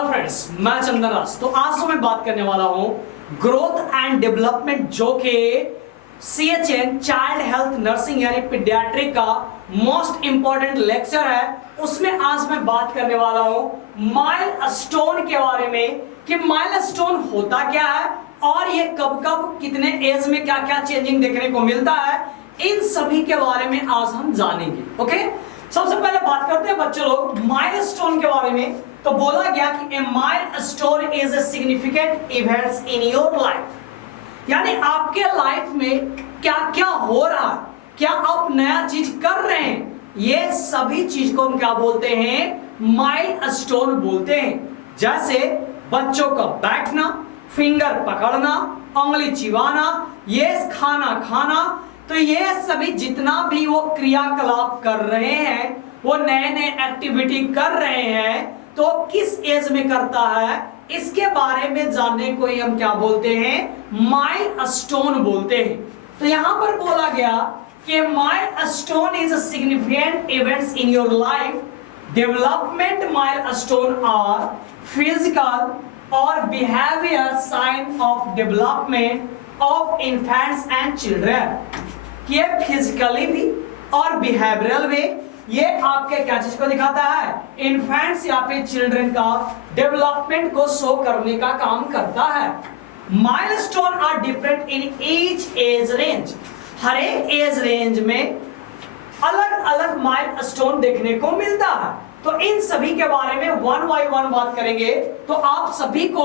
Hello friends, मैं चंदन राज। तो आज तो मैं बात करने वाला हूं ग्रोथ एंड डेवलपमेंट, जो कि CHN चाइल्ड हेल्थ नर्सिंग यानी पीडियाट्रिक का मोस्ट इंपॉर्टेंट लेक्चर है। उसमें आज मैं बात करने वाला हूं माइलस्टोन के बारे में कि माइलस्टोन होता क्या है और ये कब कब कितने एज में क्या क्या चेंजिंग देखने को मिलता है, इन सभी के बारे में आज हम जानेंगे। ओके, सबसे पहले बात करते हैं बच्चों लोग माइलस्टोन के बारे में। तो बोला गया कि a milestone is a significant events in your life, यानी आपके लाइफ में क्या क्या हो रहा है, क्या आप नया चीज कर रहे हैं, ये सभी चीज को हम क्या बोलते हैं, माइलस्टोन बोलते हैं। जैसे बच्चों का बैठना, फिंगर पकड़ना, उंगली चिबाना, ये खाना खाना, तो ये सभी जितना भी वो क्रियाकलाप कर रहे हैं, वो नए नए एक्टिविटी कर रहे हैं, तो किस एज में करता है, इसके बारे में जानने को ही हम क्या बोलते हैं, माइलस्टोन बोलते हैं। तो यहां पर बोला गया कि milestone is a significant events in your life. Development milestone are physical और behaviour sign of development of infants and children. ये फिजिकली भी और बिहेवियरल वे ये आपके क्या चीज को दिखाता है, इन्फेंट्स या फिर चिल्ड्रन का डेवलपमेंट को शो करने का काम करता है। Milestone are different in each age range. हर एक एज रेंज में अलग अलग माइलस्टोन देखने को मिलता है। तो इन सभी के बारे में वन बाय वन बात करेंगे। तो आप सभी को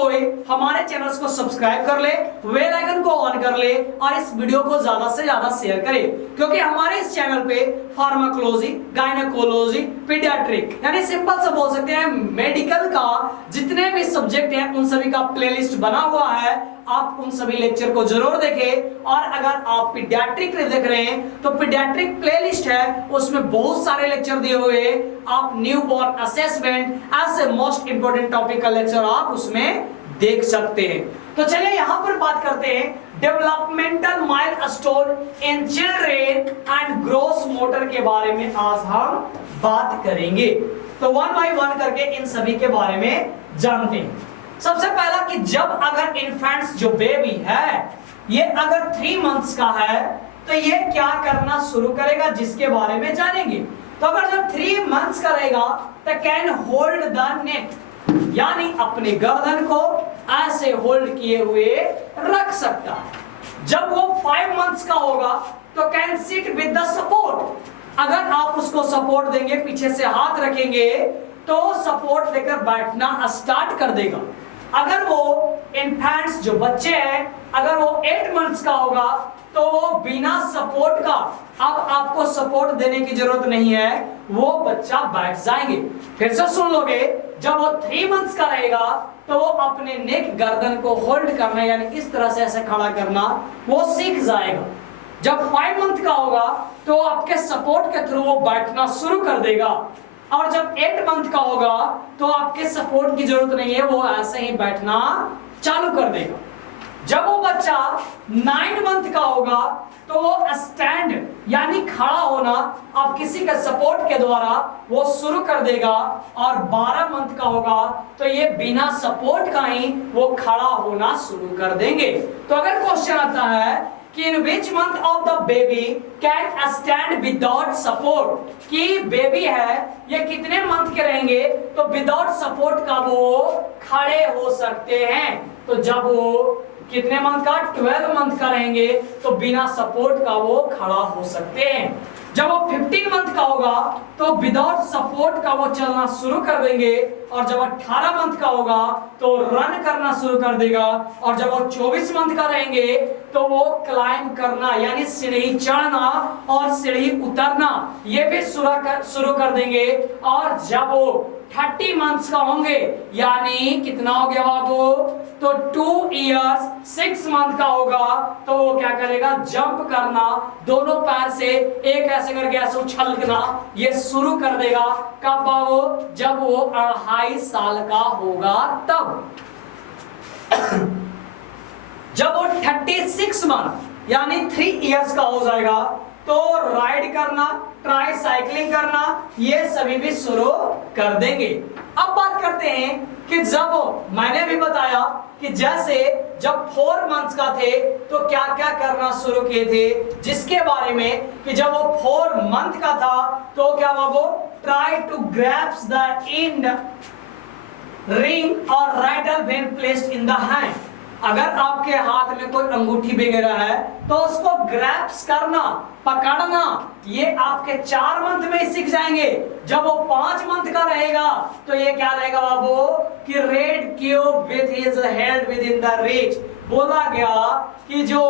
हमारे चैनल्स को सब्सक्राइब कर ले, बेल आइकन को ऑन कर ले और इस वीडियो को ज्यादा से ज्यादा शेयर करें, क्योंकि हमारे इस चैनल पे फार्माकोलॉजी, गायनेकोलॉजी, पीडियाट्रिक यानी सिंपल से बोल सकते हैं मेडिकल का जितने भी सब्जेक्ट हैं उन सभी का प्लेलिस्ट बना हुआ है। आप उन सभी लेक्चर को जरूर देखें। और अगर आप पीडियाट्रिक देख रहे हैं तो पीडियाट्रिक प्लेलिस्ट है, उसमें बहुत सारे लेक्चर दिए हुए हैं। आप न्यूबॉर्न असेसमेंट ऐसे मोस्ट इंपोर्टेंट टॉपिक का लेक्चर आप उसमें देख सकते हैं। तो चलिए यहां पर बात करते हैं developmental milestone in children and gross motor के बारे में आज हम बात करेंगे। तो वन बाय वन करके इन सभी के बारे में जानते हैं। सबसे पहला कि जब अगर इन्फेंट्स जो बेबी है ये अगर 3 मंथ्स का है तो ये क्या करना शुरू करेगा, जिसके बारे में जानेंगे। तो अगर जब 3 मंथ्स का रहेगा तो कैन होल्ड द नेक, यानी अपने गर्दन को ऐसे होल्ड किए हुए रख सकता है। जब वो 5 मंथ्स का होगा तो can sit with the support, अगर आप उसको सपोर्ट देंगे, पीछे से हाथ रखेंगे तो सपोर्ट देकर बैठना स्टार्ट कर देगा। अगर वो इन्फेंट्स जो बच्चे हैं अगर वो 8 मंथ्स का होगा तो वो बिना सपोर्ट का, अब आपको सपोर्ट देने की जरूरत नहीं है, वो बच्चा बैठ जाएंगे। फिर से सुन लोगे, जब वो 3 मंथ्स का रहेगा तो वो अपने नेक गर्दन को होल्ड करना यानी इस तरह से ऐसे खड़ा करना वो सीख जाएगा। जब 5 मंथ का होगा तो आपके सपोर्ट के थ्रू वो बैठना शुरू कर देगा। और जब 8 मंथ का होगा तो आपके सपोर्ट की जरूरत नहीं है, वो ऐसे ही बैठना चालू कर देगा। जब वो बच्चा 9 मंथ का होगा तो वो स्टैंड यानी खड़ा होना आप किसी के सपोर्ट के द्वारा वो शुरू कर देगा। और 12 मंथ का होगा तो ये बिना सपोर्ट का ही वो खड़ा होना शुरू कर देंगे। तो अगर क्वेश्चन आता है कि in which month of the baby can stand without support, कि बेबी है ये कितने मंथ के रहेंगे तो विदाउट सपोर्ट का वो खड़े हो सकते हैं। तो जब वो कितने मंथ का, 12 मंथ का रहेंगे तो बिना सपोर्ट का वो खड़ा हो सकते हैं। जब वो 15 मंथ का होगा तो विदाउट सपोर्ट का वो चलना शुरू कर देंगे। और जब 18 मंथ का होगा तो रन करना शुरू कर देगा। और जब वो 24 मंथ का रहेंगे तो वो क्लाइंब करना यानी सीढ़ी चढ़ना और सीढ़ी उतरना ये भी शुरू कर देंगे। और जब वो 30 मंथ्स का होंगे यानी कितना हो गया बाबू, तो 2 इयर्स 6 मंथ का होगा तो वो क्या करेगा, जंप करना, दोनों पैर से एक ऐसे करके ऐसे उछलना ये शुरू कर देगा। कब बाबू, जब वो 2.5 साल का होगा तब। जब वो 36 मंथ यानी 3 इयर्स का हो जाएगा तो राइड करना, ट्राईसाइक्लिंग करना, ये सभी भी शुरू कर देंगे। अब बात करते हैं कि जब मैंने भी बताया कि जैसे जब 4 मंथ्स का थे तो क्या क्या करना शुरू किए थे, जिसके बारे में कि जब वो 4 मंथ का था तो क्या हुआ, वो try to grasp the and ring और rattle when placed in the hand. अगर आपके हाथ में कोई अंगूठी वगैरह है तो उसको ग्रैप्स करना, पकड़ना, ये आपके 4 मंथ में ही सीख जाएंगे। जब वो 5 मंथ का रहेगा तो ये क्या रहेगा बाबू कि red cube with his held with in the reach. बोला गया कि जो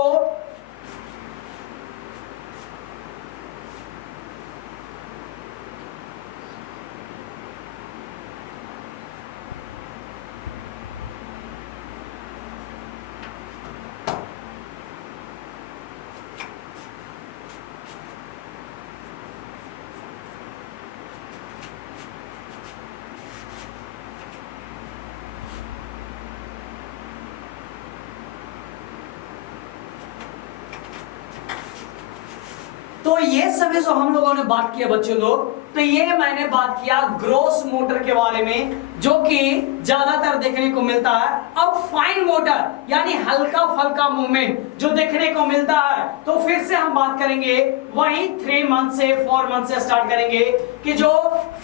तो ये सभी जो हम लोगों ने बात किया बच्चों लोग, तो ये मैंने बात किया ग्रॉस मोटर के बारे में जो कि ज्यादातर देखने को मिलता है। अब फाइन मोटर यानी हल्का फल्का मूवमेंट जो देखने को मिलता है, तो फिर से हम बात करेंगे वही 3 मंथ से 4 मंथ से स्टार्ट करेंगे कि जो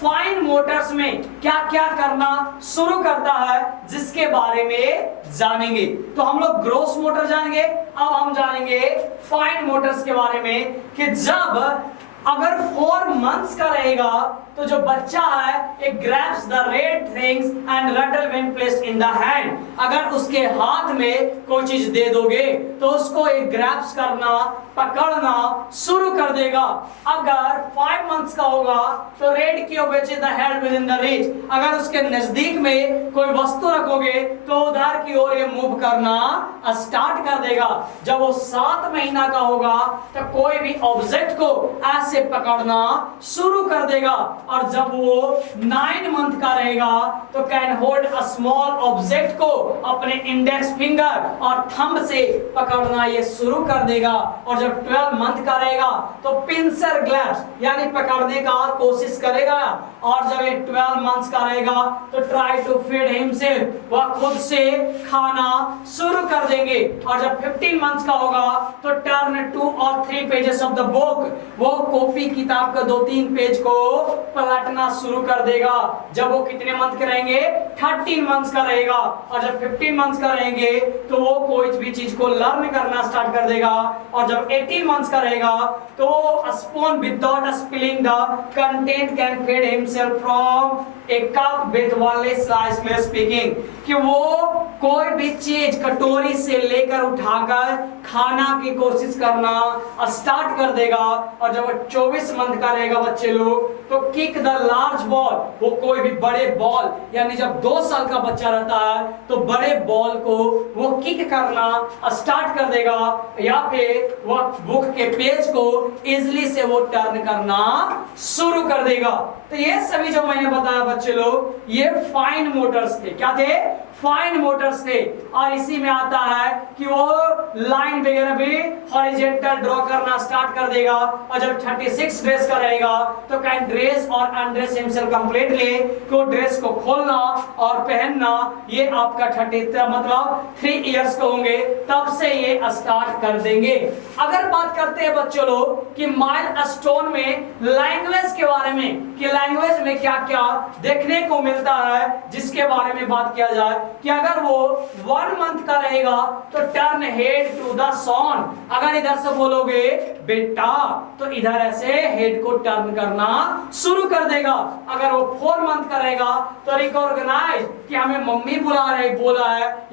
फाइन मोटर्स में क्या क्या करना शुरू करता है जिसके बारे में जानेंगे। तो हम लोग ग्रॉस मोटर जानेंगे, अब हम जानेंगे फाइन मोटर्स के बारे में कि जब अगर 4 मंथ्स का रहेगा तो जो बच्चा है it grabs the red things and rattle when placed in the hand। अगर उसके हाथ में कोई चीज दे दोगे तो उसको एक ग्रैप्स करना, पकड़ना शुरू कर देगा। अगर 5 मंथ्स का होगा तो red cube which is the held with in the reach. अगर उसके नजदीक में कोई वस्तु रखोगे तो उधर की ओर ये मूव करना स्टार्ट कर देगा। जब वो 7 महीना का होगा तो कोई भी ऑब्जेक्ट को ऐसे पकड़ना शुरू कर देगा, और जब वो 9 मंथ का रहेगा तो can hold a small object को अपने इंडेक्स फिंगर और थंब से पकड़ना ये शुरू कर देगा। और जब 12 मंथ का रहेगा तो पिंसर ग्लैब्स यानी पकड़ने का कोशिश करेगा, और जब ये 12 मंथ्स का रहेगा तो ट्राई टू फीड हिमसेल्फ, वह खुद से खाना शुरू कर देंगे। और जब 15 मंथ्स का होगा तो टर्न 2 और 3 पेजेस ऑफ द बुक, वो कॉपी किताब का 2-3 पेज को पलटना शुरू कर देगा। जब वो कितने मंथ के रहेंगे, 13 मंथ्स का रहेगा। और जब 15 मंथ्स का रहेंगे तो वो कोई भी चीज को लर्न करना स्टार्ट कर देगा। और जब 18 मंथ्स का रहेगा तो spoon without spilling the content can feed himself from a cup with only slice less speaking, कि वो कोई भी चीज कटोरी से लेकर उठाकर खाना की कोशिश करना स्टार्ट कर देगा। और जब 24 मंथ का रहेगा बच्चे लोग तो किक द लार्ज बॉल, वो कोई भी बड़े बॉल यानी जब 2 साल का बच्चा रहता है तो बड़े बॉल को वो किक करना स्टार्ट कर देगा, या फिर वह बुक के पेज को इजीली से वो टर्न करना शुरू कर देगा। तो ये सभी जो मैंने बताया बच्चे लोग, ये फाइन मोटर्स थे। क्या थे? फाइन मोटर्स थे। और इसी में आता है कि वो लाइन वगैरह भी हॉरिजॉन्टल ड्रॉ करना स्टार्ट कर देगा। और जब 36 ड्रेस का रहेगा तो कैन ड्रेस और अनड्रेस हिमसेल्फ कंप्लीटली, को ड्रेस को खोलना और पहनना, ये आपका 33 मतलब 3 इयर्स के होंगे तब से ये स्टार्ट कर देंगे। अगर बात करते हैं बच्चों लोग कि माइलस्टोन में लैंग्वेज के बारे में कि लैंग्वेज में क्या क्या देखने को मिलता है जिसके बारे में बात किया जाए, कि अगर वो 1 मंथ का रहेगा तो टर्न हेड टू द सन। अगर इधर से बोलोगे बेटा तो इधर ऐसे हेड को टर्न करना शुरू कर देगा। अगर वो 4 मंथ का रहेगा तो रिकॉग्नाइज कि हमें मम्मी बोला है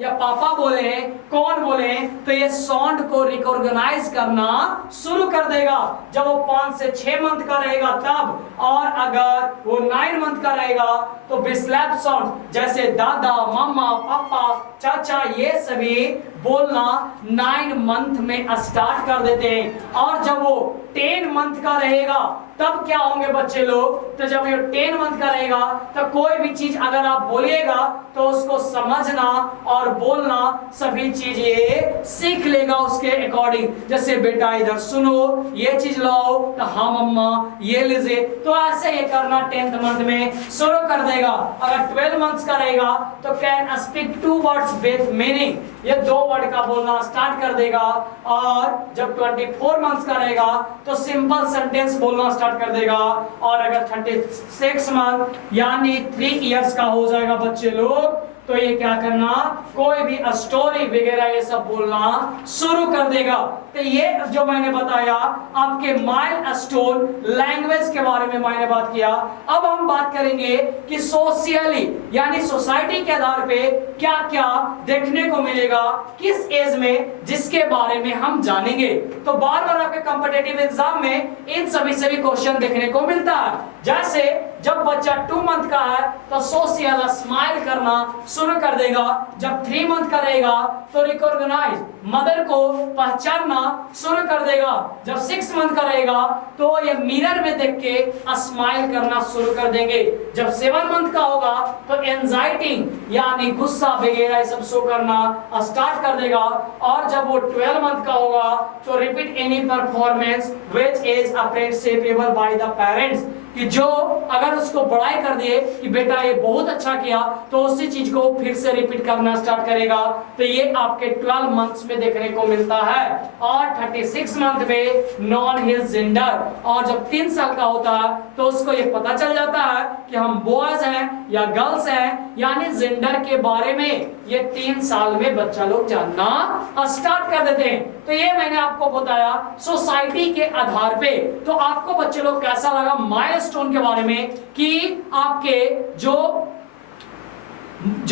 या पापा बोले हैं, कौन बोले हैं, तो ये साउंड को रिकॉग्नाइज करना शुरू कर देगा। जब वो 5 से 6 मंथ का रहेगा तब, और अगर वो 9 मंथ का रहेगा तो बिस्लैप साउंड जैसे दादा, मामा, पापा, चाचा, ये सभी बोलना 9 मंथ में स्टार्ट कर देते हैं। और जब वो 10 मंथ का रहेगा तब क्या होंगे बच्चे लोग, तो जब ये 10 मंथ का रहेगा तो कोई भी चीज अगर आप बोलिएगा तो उसको समझना और बोलना सभी चीज ये सीख लेगा उसके अकॉर्डिंग। जैसे बेटा इधर सुनो, ये चीज लाओ, तो हाँ मम्मा ये लीजिए, तो ऐसे ये करना 10th मंथ में शुरू कर देगा। अगर 12 मंथ्स का रहेगा तो can speak 2 words with meaning, ये 2 वर्ड का बोलना स्टार्ट कर देगा। और जब 24 मंथ्स का रहेगा तो सिंपल सेंटेंस बोलना स्टार्ट कर देगा। और अगर 36 मंथ यानी 3 इयर्स का हो जाएगा बच्चे लोग, तो ये क्या करना, कोई भी स्टोरी वगैरह ये सब बोलना शुरू कर देगा। तो ये जो मैंने बताया आपके माइलस्टोन लैंग्वेज के बारे में मैंने बात किया। अब हम बात करेंगे कि सोशियली यानी सोसाइटी के आधार पे क्या क्या देखने को मिलेगा किस एज में, जिसके बारे में हम जानेंगे। तो बार बार आपके कॉम्पिटिटिव एग्जाम में इन सभी से भी क्वेश्चन देखने को मिलता है। जैसे जब बच्चा 2 मंथ का है तो सोशियल स्माइल करना शुरू कर देगा। जब 3 मंथ का रहेगा तो रिकॉग्नाइज मदर को पहचानना शुरू कर देगा। जब 6 मंथ का रहेगा तो ये मिरर में देख के स्माइल करना शुरू कर देंगे। जब 7 मंथ का होगा तो एंजाइटी यानी गुस्सा वगैरह सब शो करना स्टार्ट कर देगा। और जब वो 12 मंथ का होगा तो repeat any performance which is appreciable by the parents, कि जो अगर उसको बड़ाई कर दिए कि बेटा ये बहुत अच्छा किया तो उसी चीज को फिर से रिपीट करना स्टार्ट करेगा। तो ये आपके 12 मंथ्स में देखने को मिलता है। और 36 मंथ में नॉन हिज जेंडर, और जब 3 साल का होता है तो उसको ये पता चल जाता है कि हम बॉयज हैं या गर्ल्स हैं, यानी जेंडर के बारे में ये 3 साल में बच्चा लोग जानना स्टार्ट कर देते हैं। तो ये मैंने आपको बताया सोसाइटी के आधार पे। तो आपको बच्चे लोग कैसा लगा माइलस्टोन के बारे में, कि आपके जो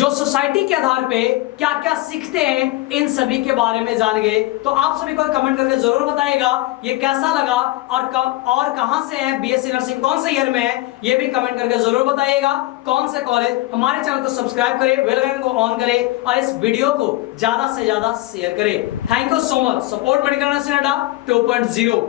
सोसाइटी के आधार पे क्या क्या सीखते हैं इन सभी के बारे में जान गए। तो आप सभी को कमेंट करके जरूर बताइएगा ये कैसा लगा, और कहां से है, बीएससी नर्सिंग कौन से ईयर में है ये भी कमेंट करके जरूर बताइएगा। कौन से कॉलेज, हमारे चैनल को सब्सक्राइब करें, बेल आइकन को ऑन करें और इस वीडियो को ज्यादा से ज्यादा शेयर करें। Thank you so much. Support medical nursing अड्डा 2.0।